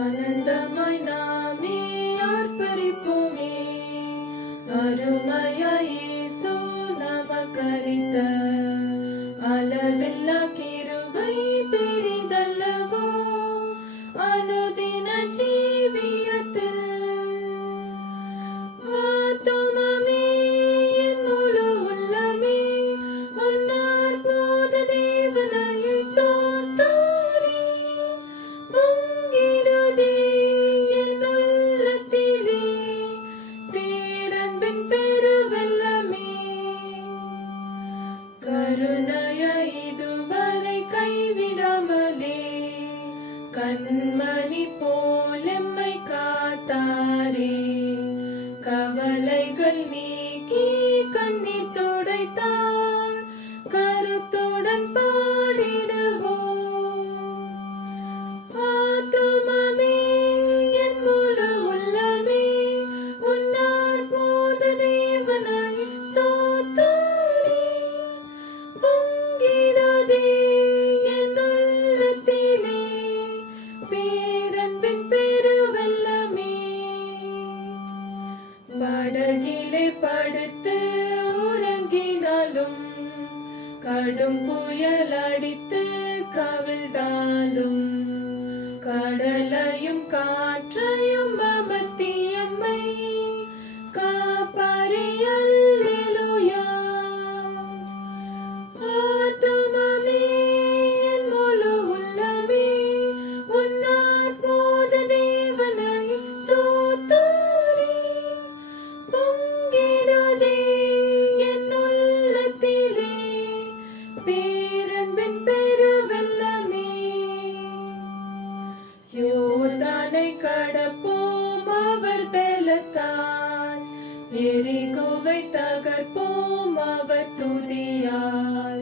ஆனந்தமாய் நாமே ஆர்ப்பரிப்போமே, அருமையாய் இயேசு நமக்களித்த அளவில்லா கிருபை பெரிதல்லவோ. அனுதின ஜீவியத்தில் ஆத்துமமே என் முழு உள்ளமே உன் அற்புத தேவனையை ஸ்தோத்திரி. பொங்கிடுதே என் உள்ளத்திலே பேரன்பின் பெருவெள்ளமே. கருணையாய் இதுவரை கைவிடாமலே கண்மணி போல் எம்மை காத்தாரே. கவலைகள் நீக்கி கண்ணீர் துடைத்தார், கருத்துடன் பாடிடுவோம். ஆத்துமமே என் முழு உள்ளமே உன் அற்புத தேவனாய் ஸ்தோத்திரி. பொங்கிடுதே என் உள்ளத்திலே பேரன்பின் பெருவெள்ளமே. படகிலே படுத்து உறங்கினாலும், கடும் புயல் அடித்து கவிழ்ந்தாலும், கடலையும் காற்றையும் அமர்த்தி எம்மை காப்பாரே. அல்லேலூயா. ஆத்துமமே என் முழு உள்ளமே உன் அற்புத தேவனை ஸ்தோத்திரி. பொங்கிடுதே என் உள்ளத்திலே பேரன்பின் பெருவெள்ளமே. யோர்தானை கடப்போம் அவர் பெலத்தால், எரிகோவை தகர்ப்போம் அவர் துதியால்.